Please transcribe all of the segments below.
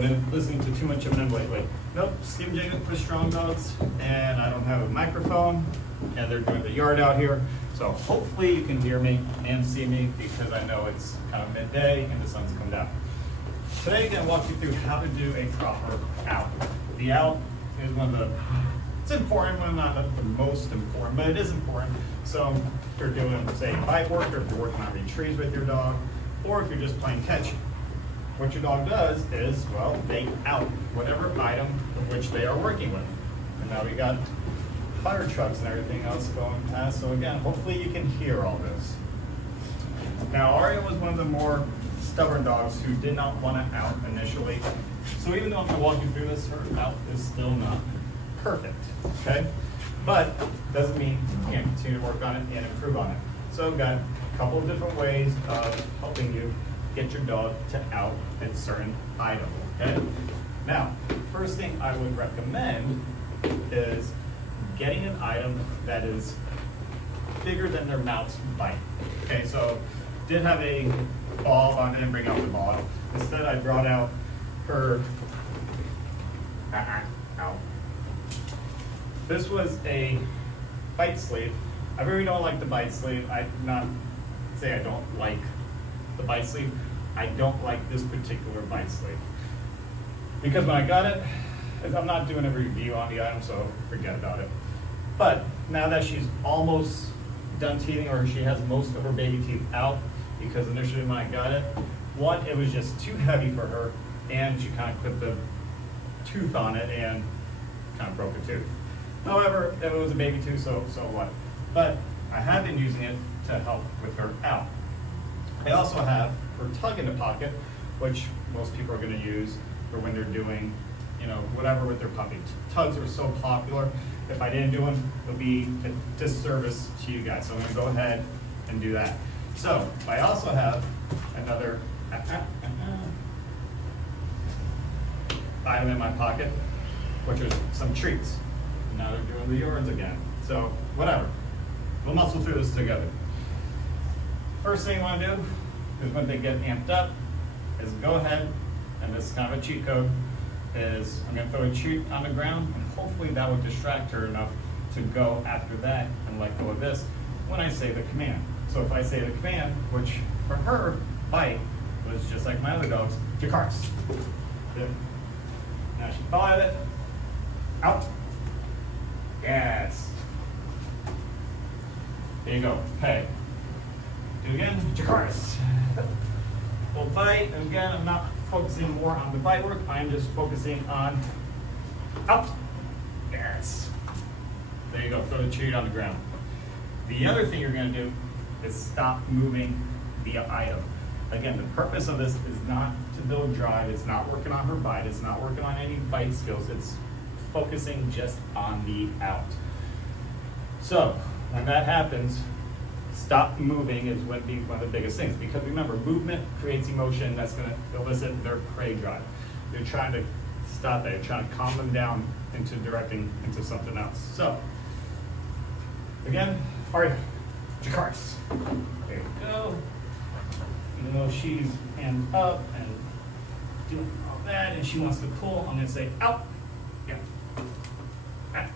been listening to too much of them lately. Nope, skim jigging for strong dogs, and I don't have a microphone, and they're doing the yard out here. So hopefully you can hear me and see me because I know it's kind of midday and the sun's come down. Today I'm going to walk you through how to do a proper out. The out is one of the, it's important, but not the most important, but it is important. So if you're doing, say, bite work, or if you're working on retrieves with your dog, or if you're just playing catch, what your dog does is, well, they out whatever item which they are working with. And now we got fire trucks and everything else going past. So again, hopefully you can hear all this. Now, Aria was one of the more stubborn dogs who did not want to out initially. So even though I'm going to walk you through this, her out is still not perfect, okay? But doesn't mean you can't continue to work on it and improve on it. So I've got a couple of different ways of helping you get your dog to out a certain item, okay? Now, first thing I would recommend is getting an item that is bigger than their mouth's bite. Okay, so did have a ball, I didn't bring out the ball. Instead, I brought out her, ow. This was a bite sleeve. I really don't like the bite sleeve. I not say I don't like the bite sleeve. I don't like this particular bite sleeve. Because when I got it, I'm not doing a review on the item, so forget about it. But now that she's almost done teething, or she has most of her baby teeth out, because initially when I got it, one, it was just too heavy for her, and she kind of clipped the tooth on it and kind of broke a tooth. However, it was a baby tooth, so what? But I have been using it to help with her out. I also have her tug in the pocket, which most people are going to use for when they're doing, you know, whatever with their puppy. Tugs are so popular. If I didn't do them, it would be a disservice to you guys. So I'm going to go ahead and do that. So I also have another item in my pocket, which is some treats. Now they're doing the yards again. So whatever. We'll muscle through this together. First thing you want to do is when they get amped up is go ahead, and this is kind of a cheat code, is I'm going to throw a treat on the ground, and hopefully that will distract her enough to go after that and let go of this when I say the command. So if I say the command, which for her, bite, was just like my other dogs, Jakarts. Now she followed it, out, yes. There you go, okay. Do it again, Jakarts. Full bite, and again, I'm not focusing more on the bite work, I'm just focusing on out. Yes. There you go, throw the treat on the ground. The other thing you're gonna do is stop moving the item. Again, the purpose of this is not to build drive, it's not working on her bite, it's not working on any bite skills, it's focusing just on the out. So, when that happens, stop moving is going to be one of the biggest things, because remember, movement creates emotion that's going to elicit their prey drive. You're trying to stop that, you're trying to calm them down into directing into something else. So, again, all right, Jakarts. There you go. Even though she's hands up and doing all that, and she wants to pull, I'm going to say out. Yeah. Out.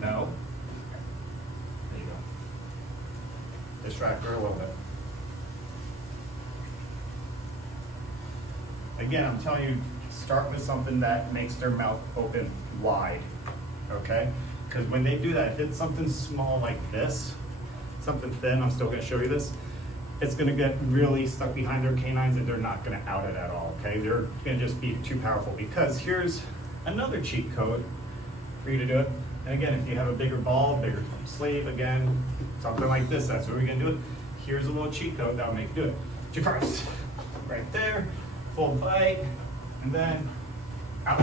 No. There you go. Distract her a little bit. Again, I'm telling you, start with something that makes their mouth open wide, okay? Because when they do that, if it's something small like this, something thin, I'm still going to show you this, it's going to get really stuck behind their canines and they're not going to out it at all, okay? They're going to just be too powerful, because here's another cheat code for you to do it. And again, if you have a bigger ball, bigger sleeve, again, something like this, that's where we're going to do it. Here's a little cheat code that will make you do it. Jakarts, right there, full bite, and then out.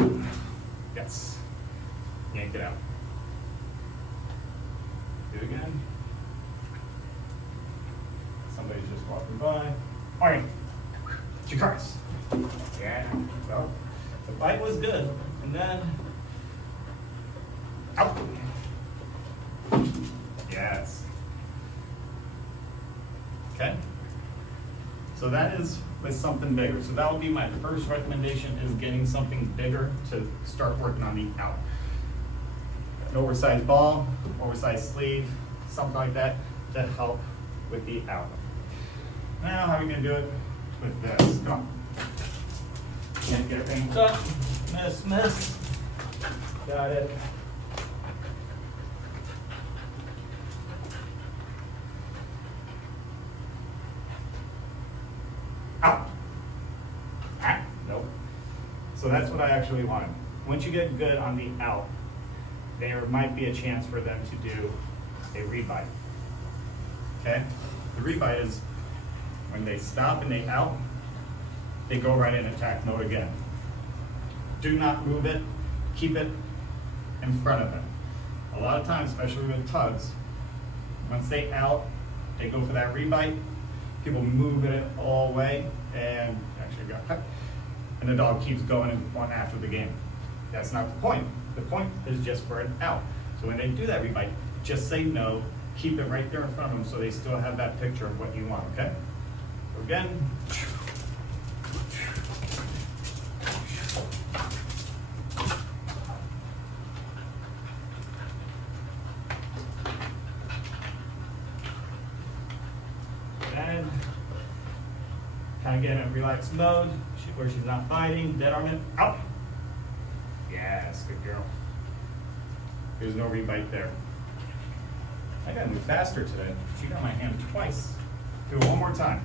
Yes, yank it out. Do it again. Somebody's just walking by. All right, Jakarts. Yeah, so the bite was good, and then out. Yes. Okay. So that is with something bigger. So that would be my first recommendation, is getting something bigger to start working on the out. An oversized ball, oversized sleeve, something like that to help with the out. Now, how are we gonna do it with this? Come on. Can't get everything done. Miss. Got it. Out. Ah, nope. So that's what I actually wanted. Once you get good on the out, there might be a chance for them to do a rebite. Okay? The rebite is when they stop and they out, they go right in attack mode again. Do not move it, keep it in front of them. A lot of times, especially with tugs, once they out, they go for that rebite, people move it all the way and actually got cut. And the dog keeps going and one after the game. That's not the point. The point is just for an out. So when they do that rebite, just say no, keep it right there in front of them so they still have that picture of what you want, okay? So again. And kind of get in a relaxed mode where she's not fighting, dead arm it, out. Yes, good girl. There's no rebite there. I gotta move faster today. She got my hand twice. Do it one more time.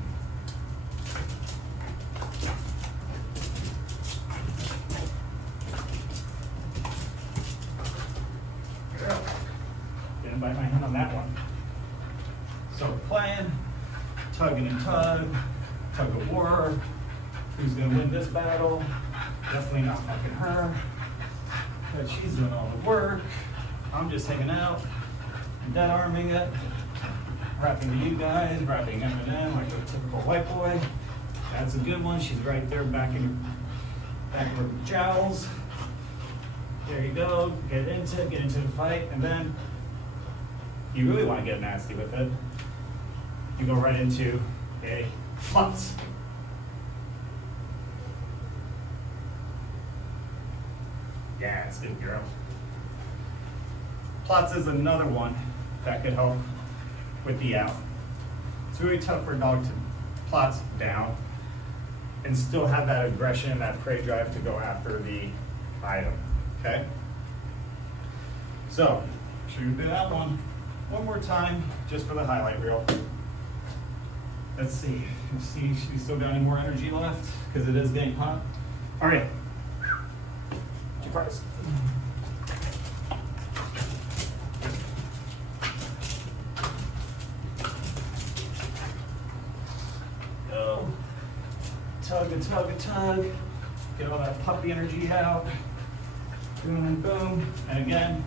Girl. Didn't bite my hand on that one. So we're playing, tugging and tug of war. Who's gonna win this battle? Definitely not fucking her. But she's doing all the work. I'm just hanging out, dead arming it, rapping to you guys, rapping Eminem like a typical white boy. That's a good one. She's right there back in her jowls. There you go. Get into the fight, and then you really want to get nasty with it. You go right into a klutz. Yeah, it's good, girl. Klutz is another one that could help with the out. It's really tough for a dog to klutz down and still have that aggression, that prey drive to go after the item, okay? So, should we do that one more time, just for the highlight reel. Let's see, she's still got any more energy left? Because it is getting hot. All right. First. Go. Tug and tug and tug. Get all that puppy energy out. Boom and boom. And again,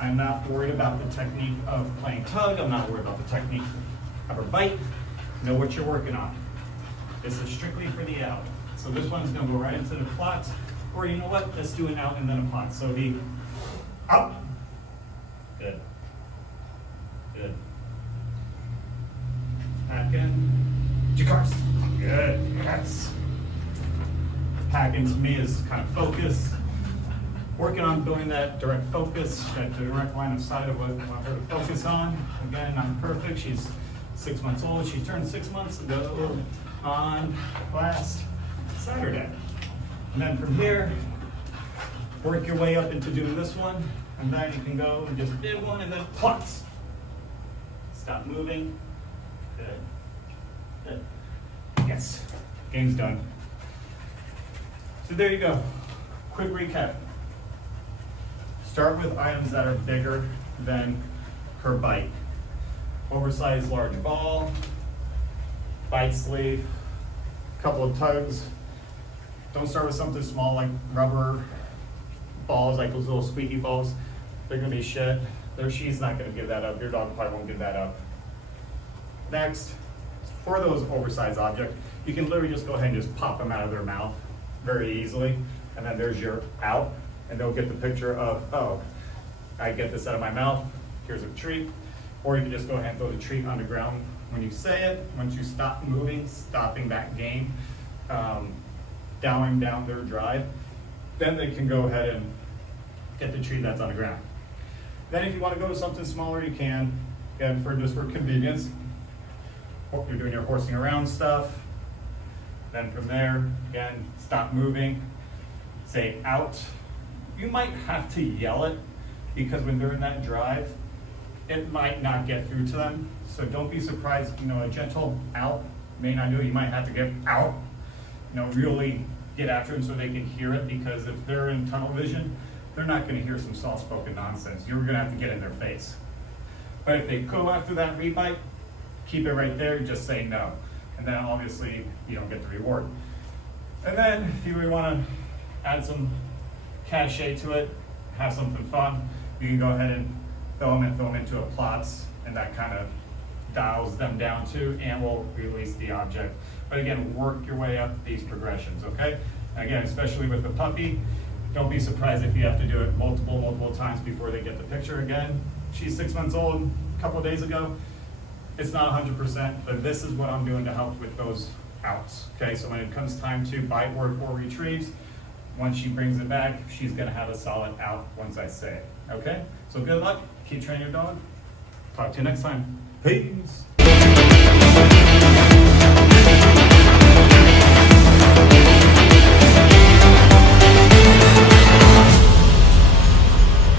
I'm not worried about the technique of playing tug. I'm not worried about the technique of a bite. Know what you're working on. This is strictly for the out. So this one's gonna go right into the klutz. Or you know what, let's do an out and then a klutz. So the up, good, good. Pack in, Jakars, good, yes. Pack in to me is kind of focus. Working on building that direct focus, that direct line of sight of what I want her to focus on. Again, I'm perfect, she's 6 months old. She turned 6 months ago on last Saturday. And then from here, work your way up into doing this one, and then you can go and just do one and then klutz. Stop moving. Good. Good. Yes. Game's done. So there you go. Quick recap. Start with items that are bigger than her bite. Oversized large ball, bite sleeve, couple of tugs. Don't start with something small like rubber balls, like those little squeaky balls. They're gonna be shit. She's not gonna give that up. Your dog probably won't give that up. Next, for those oversized objects, you can literally just go ahead and just pop them out of their mouth very easily. And then there's your out, and they'll get the picture of, oh, I get this out of my mouth, here's a treat. Or you can just go ahead and throw the treat on the ground when you say it. Once you stop moving, stopping that game, dowing down their drive, then they can go ahead and get the treat that's on the ground. Then if you want to go to something smaller, you can. Again, just for convenience, you're doing your horsing around stuff. Then from there, again, stop moving, say out. You might have to yell it because when they're in that drive, it might not get through to them. So don't be surprised, a gentle out may not do it. You might have to get out, really get after them so they can hear it, because if they're in tunnel vision, they're not gonna hear some soft-spoken nonsense. You're gonna have to get in their face. But if they go after that rebite, keep it right there, just say no. And then obviously you don't get the reward. And then if you really wanna add some cachet to it, have something fun, you can go ahead and throw them into a plots, and that kind of dials them down too, and will release the object. But again, work your way up these progressions, okay? Again, especially with the puppy, don't be surprised if you have to do it multiple times before they get the picture. Again, she's 6 months old, a couple of days ago. It's not 100%, but this is what I'm doing to help with those outs, okay? So when it comes time to bite or retrieves, once she brings it back, she's gonna have a solid out once I say it, okay? So good luck, keep training your dog. Talk to you next time. Peace.